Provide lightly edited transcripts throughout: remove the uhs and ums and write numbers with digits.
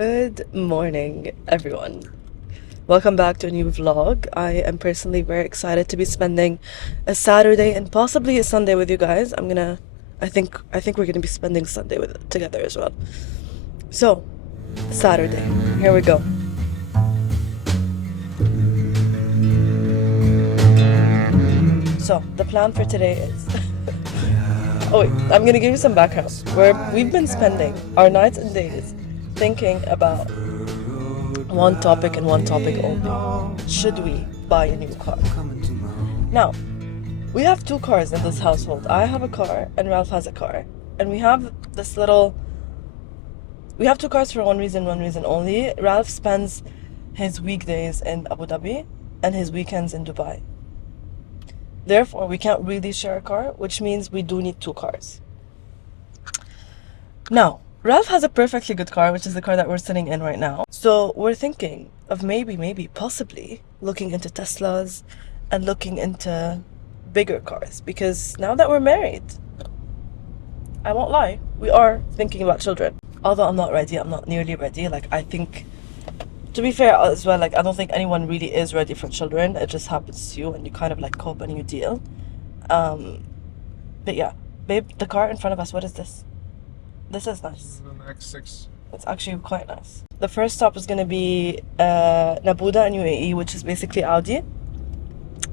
Good morning, everyone. Welcome back to a new vlog. I am personally very excited to be spending a Saturday and possibly a Sunday with you guys. I think we're gonna be spending Sunday together as well. So, Saturday. Here we go. So, the plan for today is oh wait, I'm gonna give you some background. We've been spending our nights and days thinking about one topic and one topic only. Should we buy a new car? Now, we have two cars in this household. I have a car and Ralph has a car. And we have two cars for one reason only. Ralph spends his weekdays in Abu Dhabi and his weekends in Dubai. Therefore, we can't really share a car, which means we do need two cars. Now, Ralph has a perfectly good car, which is the car that we're sitting in right now. So we're thinking of possibly looking into Teslas and looking into bigger cars. Because now that we're married, I won't lie, we are thinking about children. Although I'm not ready, I'm not nearly ready. I think, to be fair as well, I don't think anyone really is ready for children. It just happens to you and you kind of cope and you deal. But yeah, babe, the car in front of us, what is this? This is nice. An X6. It's actually quite nice. The first stop is going to be Nabuda in UAE, which is basically Audi.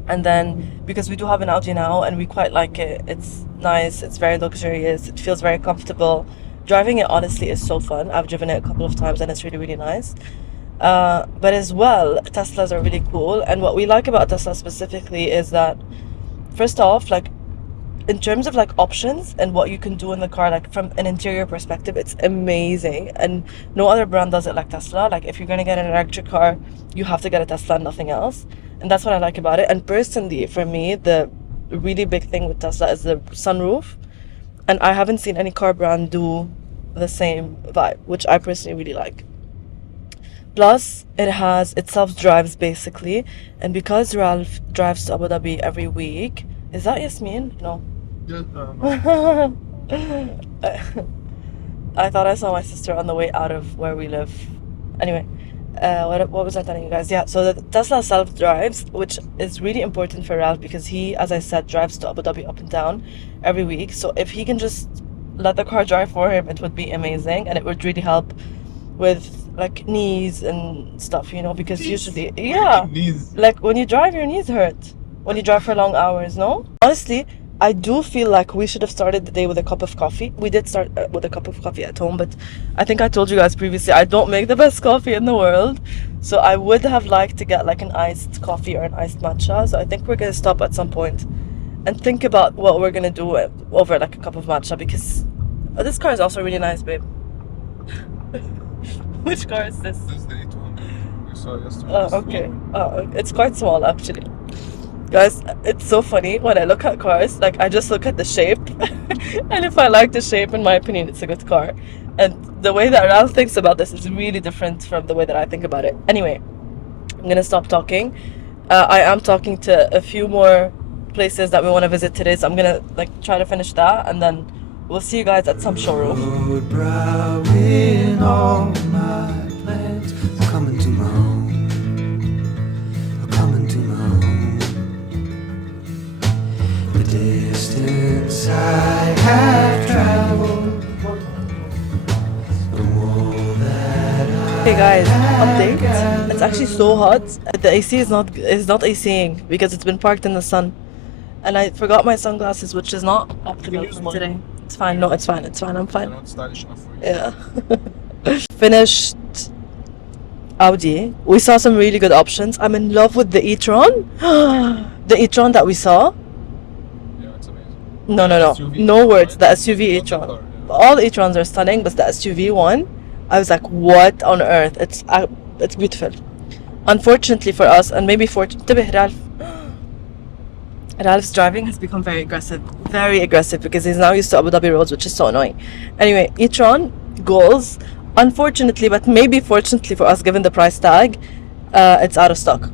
And then, because we do have an Audi now and we quite like it, it's nice, it's very luxurious, it feels very comfortable. Driving it, honestly, is so fun. I've driven it a couple of times and it's really, really nice. But as well, Teslas are really cool. And what we like about Tesla specifically is that, first off, in terms of options and what you can do in the car, from an interior perspective, it's amazing, and no other brand does it like Tesla. If you're gonna get an electric car, you have to get a Tesla and nothing else, and that's what I like about it. And personally, for me, the really big thing with Tesla is the sunroof, and I haven't seen any car brand do the same vibe, which I personally really like. Plus, it self-drives basically, and because Ralph drives to Abu Dhabi every week. Is that Yasmin? No. Yeah, I thought I saw my sister on the way out of where we live. Anyway, what was I telling you guys? Yeah, so the Tesla self-drives, which is really important for Ralph because he, as I said, drives to Abu Dhabi up and down every week. So if he can just let the car drive for him, it would be amazing, and it would really help with knees and stuff, because usually, yeah, knees. When you drive, your knees hurt when you drive for long hours, no? Honestly, I do feel like we should have started the day with a cup of coffee. We did start with a cup of coffee at home, but I think I told you guys previously, I don't make the best coffee in the world. So I would have liked to get an iced coffee or an iced matcha. So I think we're going to stop at some point and think about what we're going to do over a cup of matcha, because this car is also really nice, babe. Which car is this? This is the 800 you saw yesterday. Oh, okay. It's quite small, actually. Guys, it's so funny when I look at cars, I just look at the shape, and if I like the shape, in my opinion, it's a good car. And the way that Ralph thinks about this is really different from the way that I think about it. Anyway, I'm gonna stop talking. I am talking to a few more places that we want to visit today, so I'm gonna try to finish that, and then we'll see you guys at some showroom. Distance I have traveled, the wall that Hey guys, update. It's actually so hot. The AC is not ACing because it's been parked in the sun, and I forgot my sunglasses, which is not optimal for today. It's fine. No, it's fine. I'm fine. Not stylish enough for you. Yeah. Finished Audi. We saw some really good options. I'm in love with the e-tron. The e-tron that we saw. Yeah, it's amazing. No. SUV, No words. right? The SUV Not the e-tron. car, yeah. All e-trons are stunning, but the SUV one, I was like, what on earth? It's beautiful. Unfortunately for us, and maybe Ralph's driving has become very aggressive because he's now used to Abu Dhabi roads, which is so annoying. Anyway, e-tron goals, unfortunately, but maybe fortunately for us, given the price tag, it's out of stock.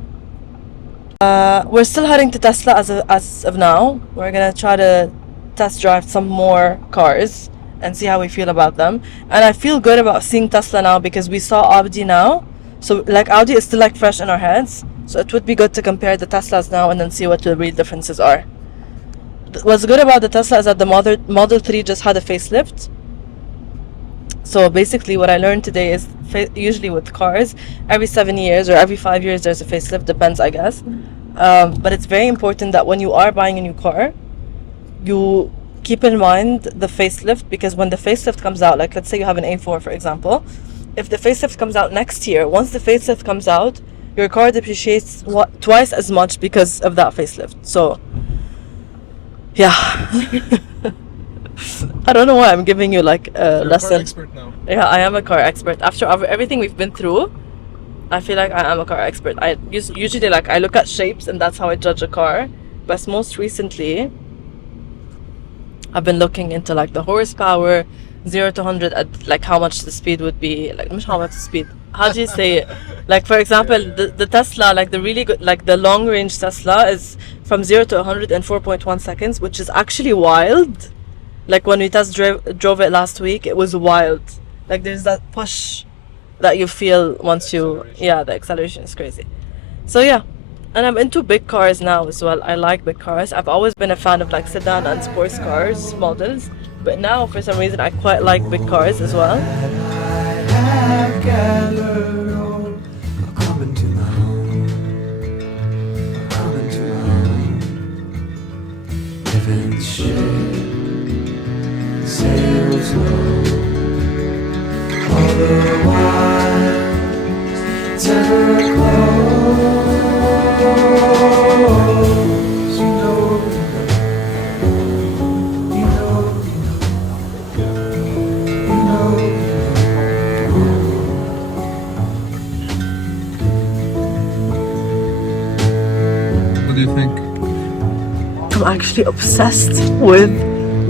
We're still heading to Tesla as of now. We're gonna try to test drive some more cars and see how we feel about them. And I feel good about seeing Tesla now because we saw Audi now. So like Audi is still like fresh in our heads. So it would be good to compare the Teslas now and then see what the real differences are. What's good about the Tesla is that the Model 3 just had a facelift. So basically what I learned today is usually with cars, every 7 years or every 5 years there's a facelift, depends I guess. But it's very important that when you are buying a new car, you keep in mind the facelift, because when the facelift comes out, like let's say you have an A4 for example, if the facelift comes out next year, once the facelift comes out, your car depreciates twice as much because of that facelift. So yeah. I don't know why I'm giving you like a You're a car lesson. expert now. Yeah, I am a car expert. After everything we've been through, I feel like I am a car expert. I usually like I look at shapes and that's how I judge a car. But most recently, I've been looking into like the horsepower, 0 to 100 at like how much the speed would be. Like مش how much the speed. How do you say it? Like for example, the Tesla, like the really good, like the long range Tesla is from 0 to 100 in 4.1 seconds, which is actually wild. Like when we drove it last week, it was wild. Like there's that push that you feel once you, yeah, the acceleration is crazy. So yeah, and I'm into big cars now as well. I like big cars. I've always been a fan of like sedan and sports cars models, but now for some reason I quite like big cars as well. have gathered all are coming to my home, are coming to my home. Heaven's ship sails low, all the while tender close. You know, you know, you know, you know. What do you think? I'm actually obsessed with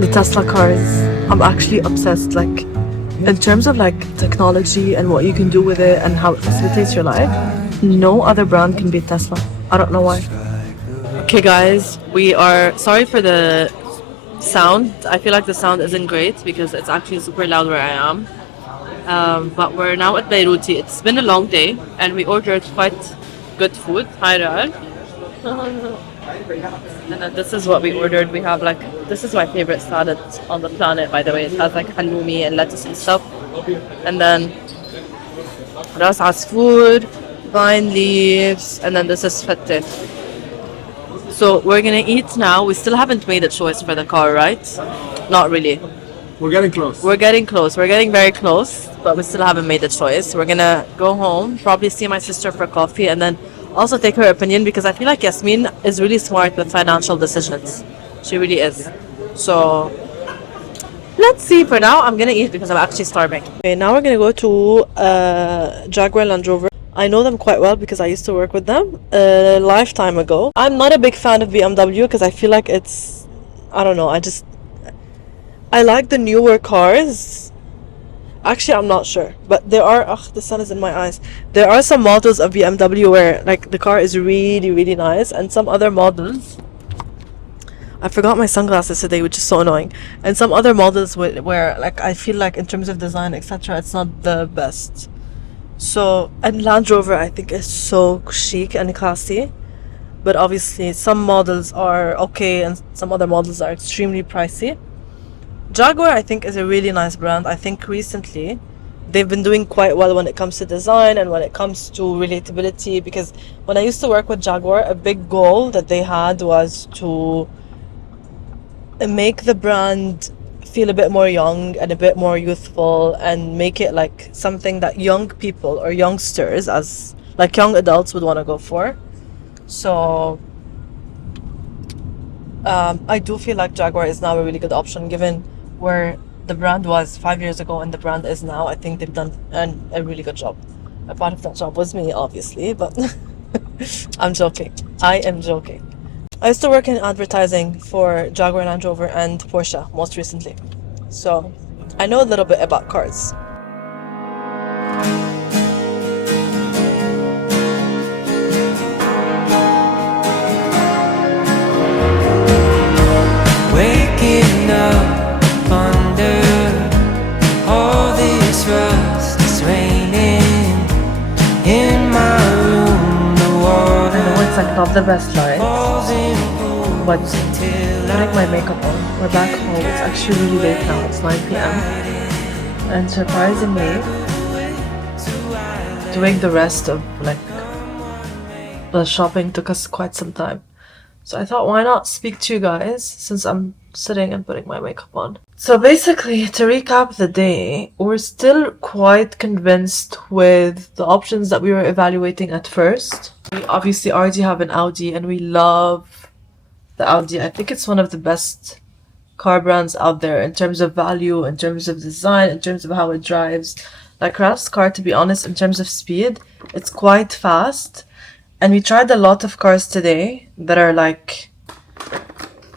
the Tesla cars. I'm actually obsessed, like in terms of like technology and what you can do with it and how it facilitates your life. No other brand can beat Tesla. I don't know why. Okay guys, we are sorry for the sound. I feel like the sound isn't great because it's actually super loud where I am. But we're now at Beiruti. It's been a long day and we ordered quite good food. Hi Rar. And then this is what we ordered. We have like, this is my favorite salad on the planet, by the way. It has like halloumi and lettuce and stuff. And then ras asfour, vine leaves, and then this is fatteh. So we're gonna eat now. We still haven't made a choice for the car, right? Not really. We're getting close. We're getting close. We're getting very close, but we still haven't made a choice. We're gonna go home, probably see my sister for coffee, and then also take her opinion because I feel like Yasmin is really smart with financial decisions. She really is. So let's see. For now, I'm gonna eat because I'm actually starving. Okay, now we're gonna go to Jaguar Land Rover. I know them quite well because I used to work with them a lifetime ago. I'm not a big fan of BMW because I feel like it's, I don't know, I like the newer cars. Actually, I'm not sure, but there are, the sun is in my eyes. There are some models of BMW where like the car is really, really nice, and some other models, I forgot my sunglasses today, which is so annoying. And some other models where like I feel like in terms of design, etc., it's not the best. So, and Land Rover I think is so chic and classy, but obviously some models are okay and some other models are extremely pricey. Jaguar I think is a really nice brand. I think recently they've been doing quite well when it comes to design and when it comes to relatability, because when I used to work with Jaguar, a big goal that they had was to make the brand feel a bit more young and a bit more youthful and make it like something that young people or youngsters, as like young adults, would want to go for. So I do feel like Jaguar is now a really good option given where the brand was 5 years ago and the brand is now. I think they've done a really good job. A part of that job was me, obviously, but I'm joking. I am joking. I used to work in advertising for Jaguar Land Rover and Porsche most recently. So I know a little bit about cars. Waking up under It's like not the best light, but putting my makeup on. We're back home. It's actually really late now. It's 9 p.m. And surprisingly, doing the rest of like the shopping took us quite some time. So I thought, why not speak to you guys since I'm sitting and putting my makeup on. So basically, to recap the day, we're still quite convinced with the options that we were evaluating at first. We obviously already have an Audi and we love the Audi. I think it's one of the best car brands out there in terms of value, in terms of design, in terms of how it drives. Like Ralph's car, to be honest, in terms of speed, it's quite fast. And we tried a lot of cars today that are like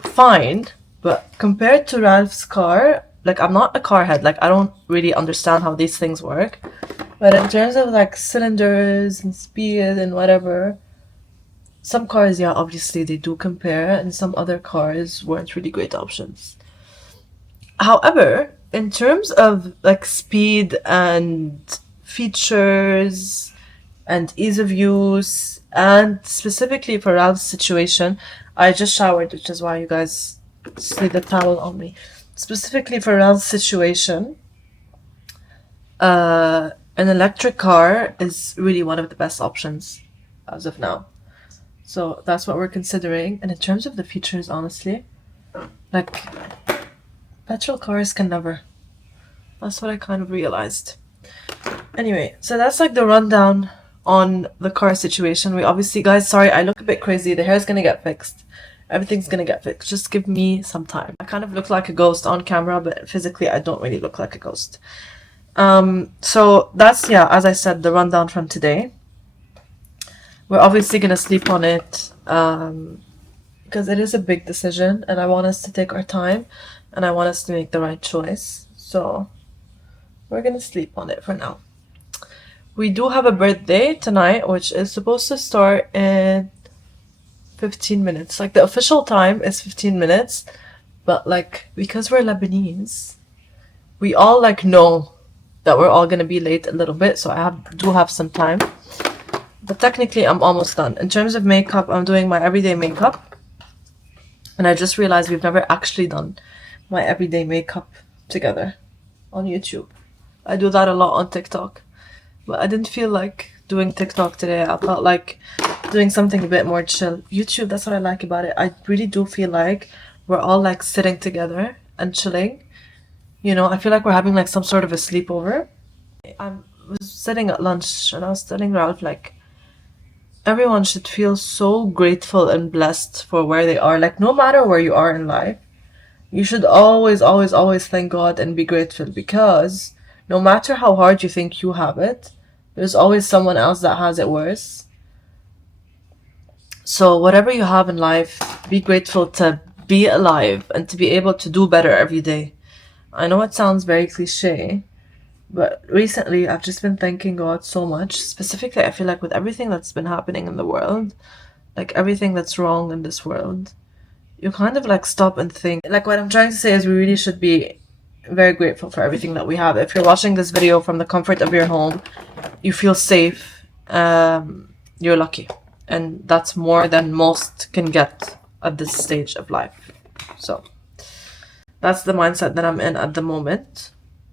fine, but compared to Ralph's car, like I'm not a car head, like I don't really understand how these things work. But in terms of like cylinders and speed and whatever, some cars, yeah, obviously they do compare, and some other cars weren't really great options. However, in terms of like speed and features and ease of use, and specifically for Ralph's situation, I just showered, which is why you guys see the towel on me. Specifically for Ralph's situation, an electric car is really one of the best options as of now. So that's what we're considering. And in terms of the features, honestly, like petrol cars can never. That's what I kind of realized. Anyway, so that's like the rundown on the car situation. We obviously, guys, sorry, I look a bit crazy. The hair's gonna get fixed. Everything's gonna get fixed. Just give me some time. I kind of look like a ghost on camera, but physically I don't really look like a ghost. So that's, yeah, as I said, the rundown from today. We're obviously gonna sleep on it because it is a big decision and I want us to take our time and I want us to make the right choice. So we're gonna sleep on it for now. We do have a birthday tonight, which is supposed to start in 15 minutes. Like the official time is 15 minutes, but like because we're Lebanese, we all like know that we're all gonna be late a little bit, so I do have some time. But technically I'm almost done. In terms of makeup, I'm doing my everyday makeup. And I just realized we've never actually done my everyday makeup together on YouTube. I do that a lot on TikTok. But I didn't feel like doing TikTok today. I felt like doing something a bit more chill. YouTube, that's what I like about it. I really do feel like we're all like sitting together and chilling. You know, I feel like we're having like some sort of a sleepover. I was sitting at lunch and I was telling Ralph like, everyone should feel so grateful and blessed for where they are. Like no matter where you are in life, you should always, always, always thank God and be grateful, because no matter how hard you think you have it, there's always someone else that has it worse. So whatever you have in life, be grateful to be alive and to be able to do better every day. I know it sounds very cliche, but recently I've just been thanking God so much. Specifically, I feel like with everything that's been happening in the world, like everything that's wrong in this world, you kind of like stop and think. Like what I'm trying to say is we really should be very grateful for everything that we have. If you're watching this video from the comfort of your home, you feel safe, you're lucky. And that's more than most can get at this stage of life. So that's the mindset that I'm in at the moment.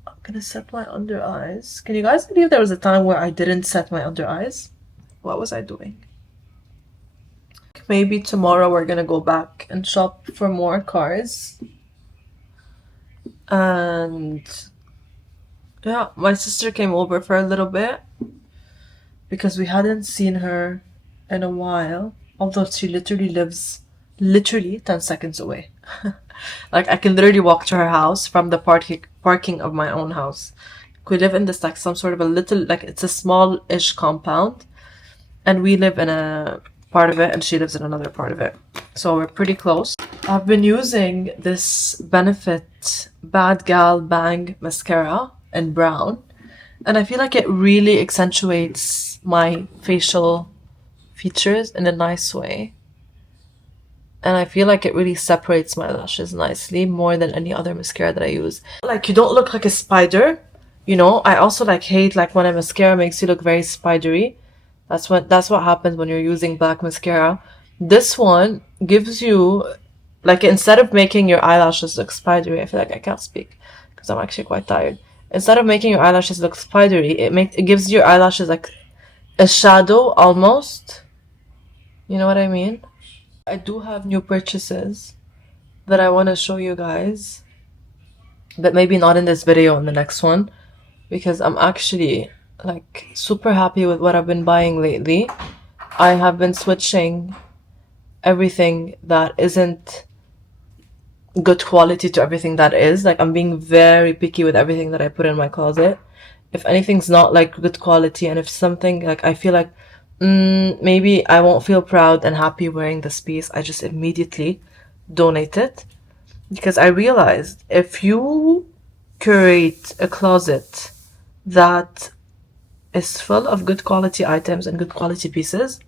I'm gonna set my under eyes. Can you guys believe there was a time where I didn't set my under eyes? What was I doing? Maybe tomorrow we're gonna go back and shop for more cars. And yeah, my sister came over for a little bit because we hadn't seen her in a while, although she literally lives 10 seconds away. Like I can literally walk to her house from the parking of my own house. We live in this like some sort of a little, like it's a small-ish compound, and we live in a part of it and she lives in another part of it, so we're pretty close. I've been using this Benefit Bad Gal Bang mascara in brown, and I feel like it really accentuates my facial features in a nice way, and I feel like it really separates my lashes nicely more than any other mascara that I use. Like you don't look like a spider, you know. I also like hate like when a mascara makes you look very spidery. That's what happens when you're using black mascara. This one gives you, like, instead of making your eyelashes look spidery, I feel like I can't speak because I'm actually quite tired. Instead of making your eyelashes look spidery, it gives your eyelashes like a shadow almost. You know what I mean? I do have new purchases that I want to show you guys, but maybe not in this video, in the next one, because I'm actually like super happy with what I've been buying lately. I have been switching everything that isn't good quality to everything that is. Like, I'm being very picky with everything that I put in my closet. If anything's not like good quality, and if something like I feel like maybe I won't feel proud and happy wearing this piece, I just immediately donate it. Because I realized if you curate a closet that is full of good quality items and good quality pieces,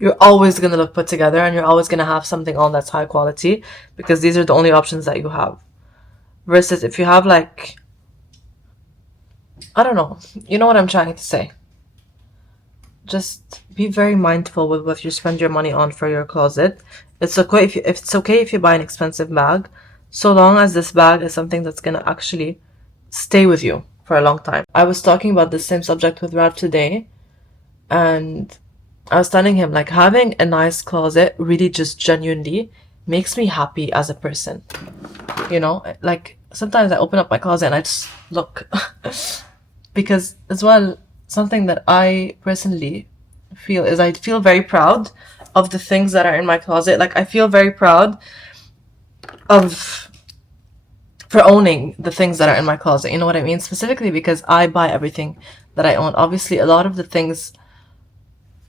you're always gonna look put together, and you're always gonna have something on that's high quality, because these are the only options that you have. Versus if you have, like, I don't know, you know what I'm trying to say. Just be very mindful with what you spend your money on for your closet. It's okay if you buy an expensive bag, so long as this bag is something that's gonna actually stay with you for a long time. I was talking about the same subject with Ralph today, and I was telling him, like, having a nice closet really just genuinely makes me happy as a person. You know, like, sometimes I open up my closet and I just look. Because, as well, something that I personally feel is I feel very proud of the things that are in my closet. Like, I feel very proud for owning the things that are in my closet. You know what I mean? Specifically because I buy everything that I own. Obviously, a lot of the things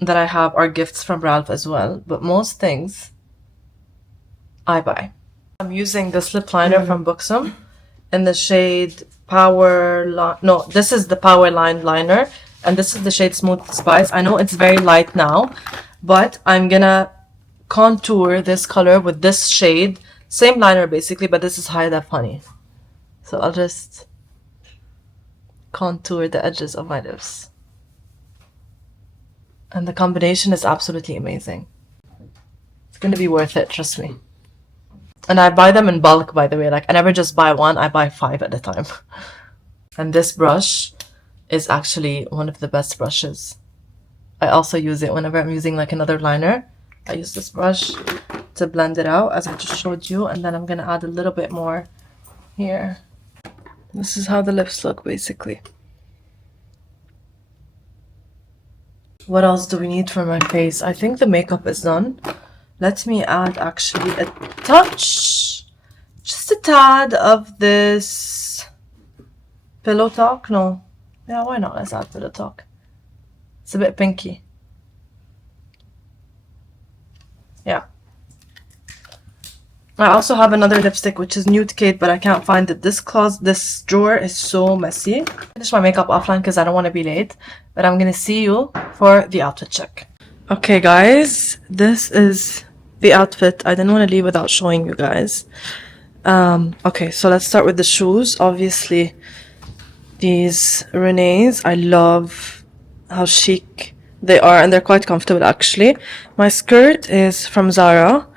that I have are gifts from Ralph as well, but most things I buy. I'm using this lip liner from Buxom in the shade this is the Power Line liner, and this is the shade Smooth Spice. I know it's very light now, but I'm gonna contour this color with this shade. Same liner basically, but this is High Def Honey. So I'll just contour the edges of my lips. And the combination is absolutely amazing. It's gonna be worth it, trust me. And I buy them in bulk, by the way. Like, I never just buy one, I buy 5 at a time. And this brush is actually one of the best brushes. I also use it whenever I'm using like another liner. I use this brush to blend it out, as I just showed you, and then I'm gonna add a little bit more here. This is how the lips look, basically. What else do we need for my face? I think the makeup is done. Let me add actually a touch, just a tad of this Pillow Talk. No, yeah, why not? Let's add Pillow Talk. It's a bit pinky. Yeah. I also have another lipstick, which is Nude Kate, but I can't find it. This drawer is so messy. I finish my makeup offline because I don't want to be late, but I'm gonna see you for the outfit check. Okay, guys, this is the outfit. I didn't want to leave without showing you guys. Okay, so let's start with the shoes. Obviously, these Renee's. I love how chic they are, and they're quite comfortable, actually. My skirt is from Zara.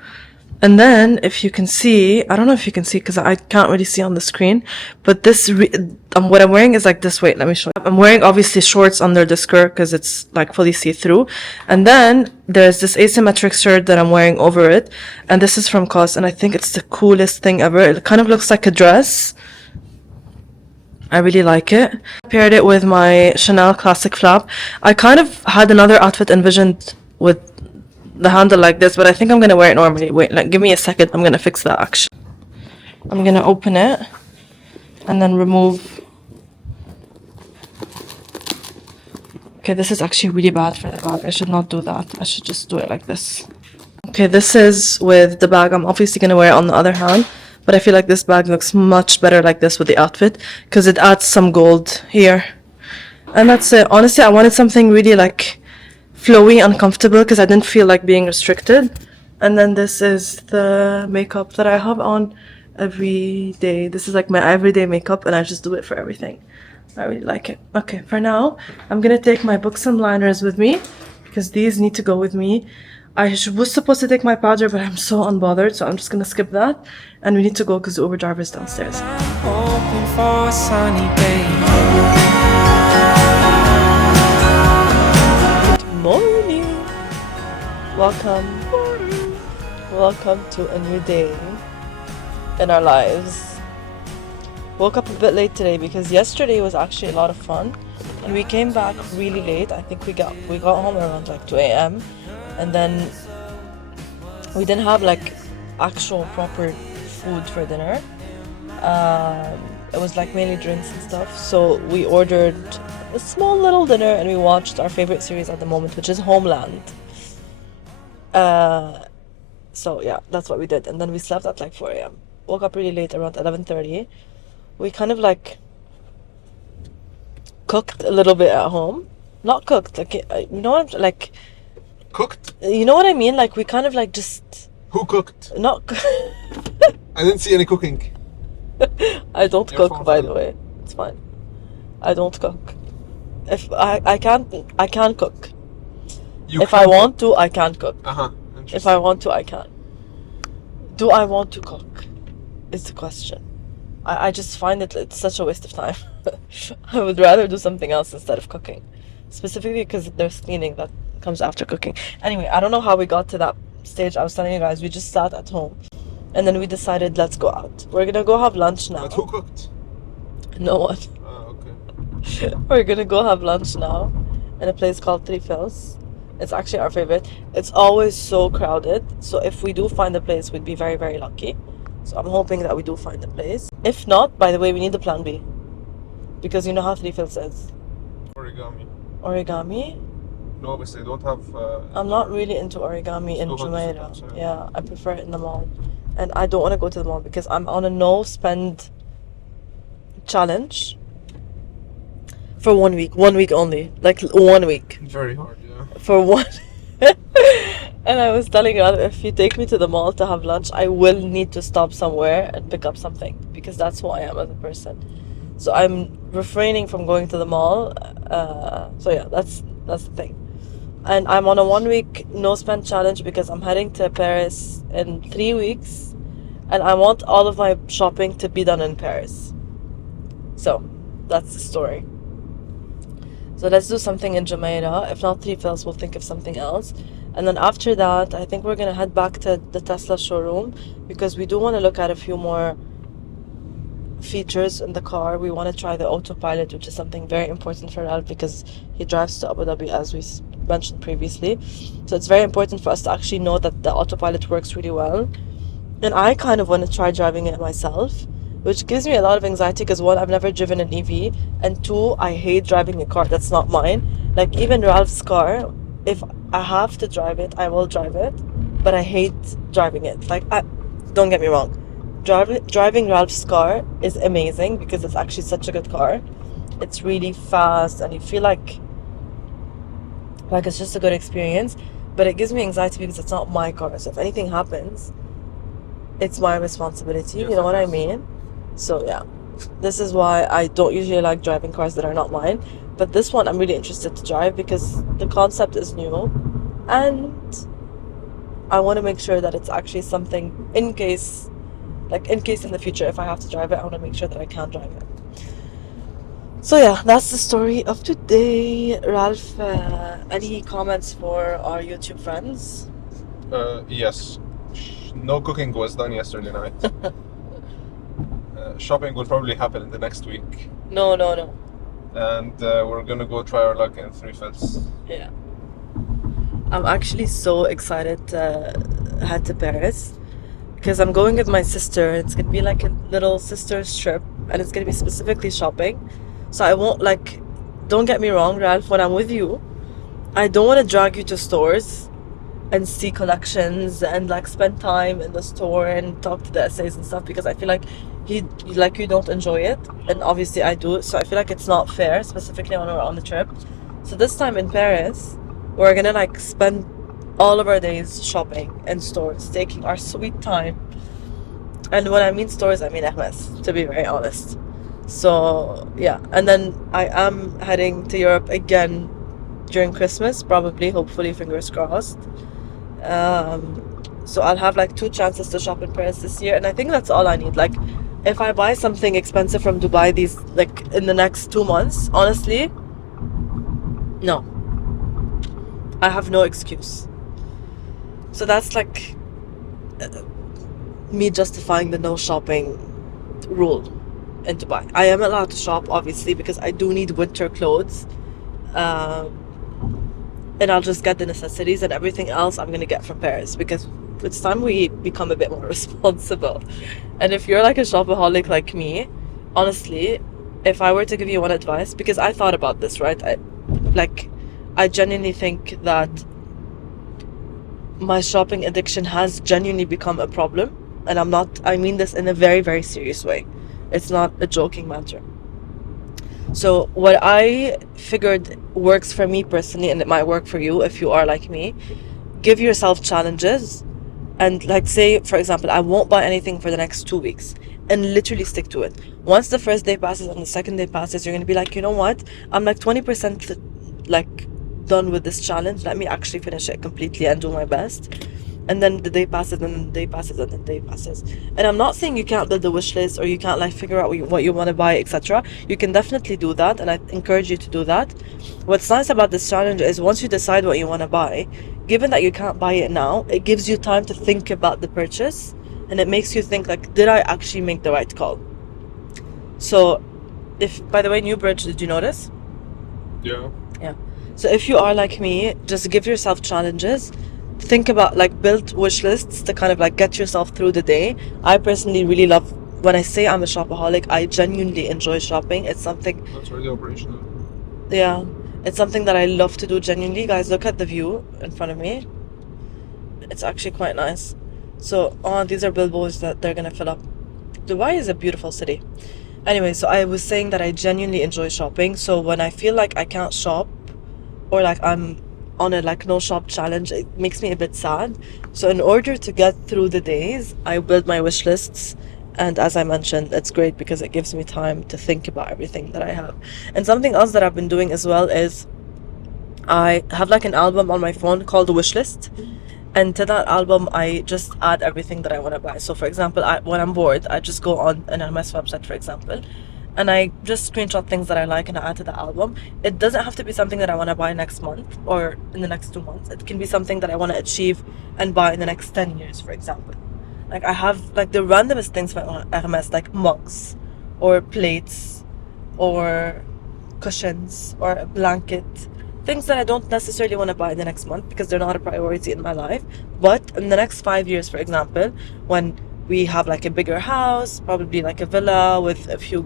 And then, if you can see, I don't know if you can see because I can't really see on the screen, but this, what I'm wearing is like this. Wait, let me show you. I'm wearing obviously shorts under the skirt because it's like fully see-through. And then there's this asymmetric shirt that I'm wearing over it. And this is from COS, and I think it's the coolest thing ever. It kind of looks like a dress. I really like it. I paired it with my Chanel classic flap. I kind of had another outfit envisioned with the handle like this, but I think I'm gonna wear it normally. Wait, like, give me a second. I'm gonna fix that actually. I'm gonna open it and then remove. Okay, this is actually really bad for the bag. I should not do that. I should just do it like this. Okay, this is with the bag. I'm obviously gonna wear it on the other hand, but I feel like this bag looks much better like this with the outfit because it adds some gold here. And that's it. Honestly, I wanted something really like flowy and comfortable because I didn't feel like being restricted. And then this is the makeup that I have on every day. This is like my everyday makeup, and I just do it for everything. I really like it. Okay, for now, I'm gonna take my books and liners with me because these need to go with me. Was supposed to take my powder, but I'm so unbothered, so I'm just gonna skip that. And we need to go because the Uber driver is downstairs. Hoping for a sunny day. Good morning! Welcome to a new day in our lives. Woke up a bit late today because yesterday was actually a lot of fun, and we came back really late. I think we got home around like 2 a.m. and then we didn't have like actual proper food for dinner. It was like mainly drinks and stuff, so we ordered a small little dinner and we watched our favorite series at the moment, which is Homeland. So yeah, that's what we did, and then we slept at like 4 a.m. Woke up really late, around 11:30. We kind of like cooked a little bit at home. Not cooked, like you know what, like Cooked? you know what I mean. Like we kind of like just Who cooked? not. I didn't see any cooking. I don't Your cook, phone by fell. the way. It's fine. I don't cook. If I can't cook. You If I want to, I can't cook. Uh-huh. If I want to, I can. Do I want to cook? Is the question. I just find it's such a waste of time. I would rather do something else instead of cooking. Specifically because there's cleaning that comes after cooking. Anyway, I don't know how we got to that stage. I was telling you guys, we just sat at home. And then we decided, let's go out. We're gonna go have lunch now. But who cooked? No one. Okay. We're gonna go have lunch now in a place called Three Fills. It's actually our favorite. It's always so crowded. So if we do find a place, we'd be very, very lucky. So I'm hoping that we do find a place. If not, by the way, we need the plan B. Because you know how Three Fills is. Origami. Origami? No, but they don't have... I'm not really into origami in Still got Jumeirah. different, Yeah, I prefer it in the mall. And I don't want to go to the mall because I'm on a no-spend challenge for 1 week. 1 week only. Like 1 week. Very hard, yeah. For one. And I was telling her, if you take me to the mall to have lunch, I will need to stop somewhere and pick up something because that's who I am as a person. So I'm refraining from going to the mall. So yeah, that's the thing. And I'm on a 1 week no spend challenge because I'm heading to Paris in 3 weeks, and I want all of my shopping to be done in Paris. So that's the story. So let's do something in Jumeirah. If not Three Fills, we'll think of something else. And then after that, I think we're gonna head back to the Tesla showroom because we do want to look at a few more features in the car. We want to try the autopilot, which is something very important for Ralph because he drives to Abu Dhabi, as we mentioned previously. So it's very important for us to actually know that the autopilot works really well. And I kind of want to try driving it myself, which gives me a lot of anxiety because one, I've never driven an EV, and two, I hate driving a car that's not mine. Like even Ralph's car, if I have to drive it, I will drive it, but I hate driving it. Like, don't get me wrong, driving Ralph's car is amazing because it's actually such a good car. It's really fast and you feel like it's just a good experience, but it gives me anxiety because it's not my car. So if anything happens, it's my responsibility. Yes, You know what I yes. mean? So yeah, this is why I don't usually like driving cars that are not mine. But this one I'm really interested to drive because the concept is new, and I want to make sure that it's actually something in case in the future if I have to drive it, I want to make sure that I can drive it. So yeah, that's the story of today. Ralph, any comments for our YouTube friends? Yes. No cooking was done yesterday night. Shopping will probably happen in the next week. No. And we're gonna go try our luck in Three Fills. Yeah. I'm actually so excited to head to Paris because I'm going with my sister. It's gonna be like a little sister's trip, and it's gonna be specifically shopping. So I won't don't get me wrong, Ralph, when I'm with you, I don't want to drag you to stores and see collections and spend time in the store and talk to the essays and stuff because I feel like you don't enjoy it, and obviously I do. So I feel like it's not fair, specifically when we're on the trip. So this time in Paris, we're gonna spend all of our days shopping in stores, taking our sweet time. And when I mean stores, I mean Hermes, to be very honest. So yeah, and then I am heading to Europe again during Christmas, probably, hopefully, fingers crossed. So I'll have like 2 chances to shop in Paris this year, and I think that's all I need. Like, if I buy something expensive from Dubai these like in the next 2 months, honestly, no, I have no excuse. So that's like me justifying the no shopping rule in Dubai. I am allowed to shop, obviously, because I do need winter clothes. And I'll just get the necessities, and everything else I'm gonna get from Paris, because it's time we become a bit more responsible. And if you're like a shopaholic like me, honestly, if I were to give you one advice, because I thought about this, right? I genuinely think that my shopping addiction has genuinely become a problem, and I mean this in a very, very serious way. It's not a joking matter. So what I figured works for me personally, and it might work for you if you are like me, give yourself challenges, and like, say for example, I won't buy anything for the next 2 weeks, and literally stick to it. Once the first day passes and the second day passes, you're gonna be like, you know what, I'm like 20% like done with this challenge, let me actually finish it completely and do my best. And then the day passes, and the day passes, and the day passes. And I'm not saying you can't build a wish list, or you can't like figure out what you want to buy, etc. You can definitely do that, and I encourage you to do that. What's nice about this challenge is once you decide what you want to buy, given that you can't buy it now, it gives you time to think about the purchase, and it makes you think like, did I actually make the right call? So, by the way, New Bridge, did you notice? Yeah. Yeah. So if you are like me, just give yourself challenges. Think about like build wish lists to kind of like get yourself through the day. I personally really love, when I say I'm a shopaholic, I genuinely enjoy shopping. It's something, That's really operational. yeah, it's something that I love to do genuinely. Guys, look at the view in front of me. It's actually quite nice. So, these are billboards that they're gonna fill up. Dubai is a beautiful city. Anyway, so I was saying that I genuinely enjoy shopping. So when I feel like I can't shop, or like I'm on a like no shop challenge, it makes me a bit sad. So in order to get through the days, I build my wish lists. And as I mentioned, it's great because it gives me time to think about everything that I have. And something else that I've been doing as well is I have like an album on my phone called the wish list. And to that album, I just add everything that I want to buy. So for example, when I'm bored, I just go on an MS website, for example, and I just screenshot things that I like and I add to the album. It doesn't have to be something that I want to buy next month or in the next 2 months. It can be something that I want to achieve and buy in the next 10 years, for example. Like, I have like the randomest things from Hermes, like mugs or plates or cushions or a blanket. Things that I don't necessarily want to buy in the next month because they're not a priority in my life. But in the next 5 years, for example, when we have like a bigger house, probably like a villa with a few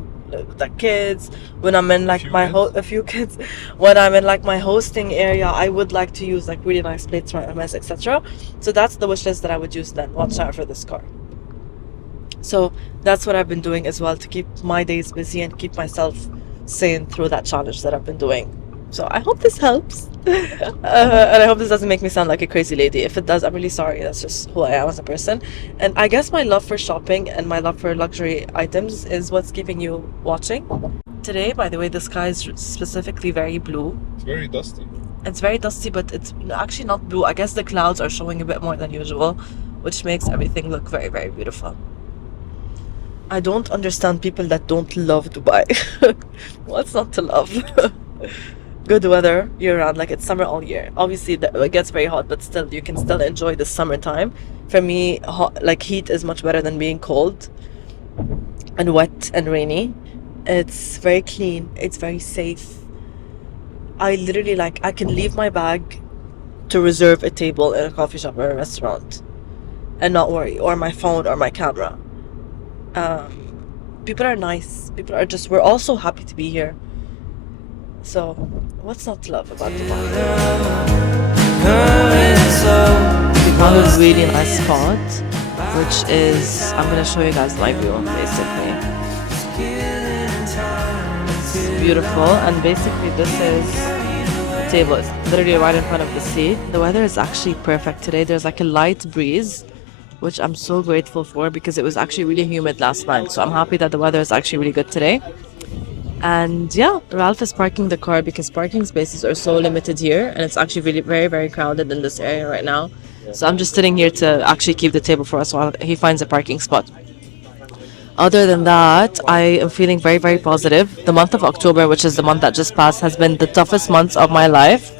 like kids, when I'm in like a few kids, when I'm in like my hosting area, I would like to use like really nice plates from Hermes, etc. So that's the wish list that I would use then. Watch out for this car. So that's what I've been doing as well to keep my days busy and keep myself sane through that challenge that I've been doing. So I hope this helps. And I hope this doesn't make me sound like a crazy lady. If it does, I'm really sorry. That's just who I am as a person. And I guess my love for shopping and my love for luxury items is what's keeping you watching. Today, by the way, the sky is specifically very blue. It's very dusty. It's very dusty, but it's actually not blue. I guess the clouds are showing a bit more than usual, which makes everything look very, very beautiful. I don't understand people that don't love Dubai. What's not to love? Good weather year round, like it's summer all year. Obviously it gets very hot, but still you can still enjoy the summertime. For me, like heat is much better than being cold and wet and rainy. It's very clean, it's very safe. I literally I can leave my bag to reserve a table in a coffee shop or a restaurant and not worry, or my phone or my camera. People are nice, we're all so happy to be here. So, what's not to love about Dubai? We found a really nice spot, which is, I'm gonna show you guys my view, basically. It's beautiful, and basically this is the table. It's literally right in front of the sea. The weather is actually perfect today. There's like a light breeze, which I'm so grateful for because it was actually really humid last night. So I'm happy that the weather is actually really good today. And yeah, Ralph is parking the car because parking spaces are so limited here, and it's actually really very, very crowded in this area right now. So I'm just sitting here to actually keep the table for us while he finds a parking spot. Other than that, I am feeling very, very positive. The month of October, which is the month that just passed, has been the toughest months of my life.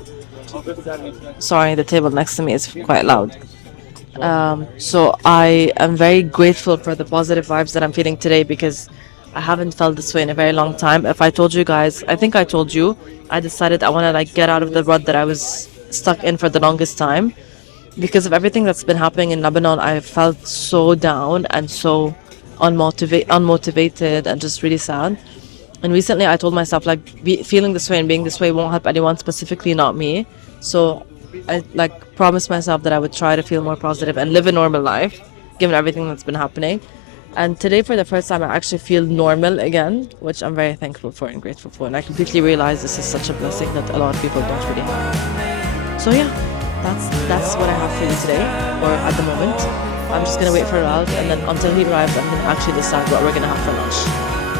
Sorry, the table next to me is quite loud. So I am very grateful for the positive vibes that I'm feeling today because I haven't felt this way in a very long time. If I told you guys, I think I told you, I decided I want to like get out of the rut that I was stuck in for the longest time. Because of everything that's been happening in Lebanon, I felt so down and so unmotivated and just really sad. And recently I told myself feeling this way and being this way won't help anyone, specifically not me. So I like promised myself that I would try to feel more positive and live a normal life given everything that's been happening. And today for the first time I actually feel normal again, which I'm very thankful for and grateful for. And I completely realize this is such a blessing that a lot of people don't really have. So yeah, that's what I have for you today, or at the moment. I'm just gonna wait for Ralph, and then until he arrives I'm gonna actually decide what we're gonna have for lunch.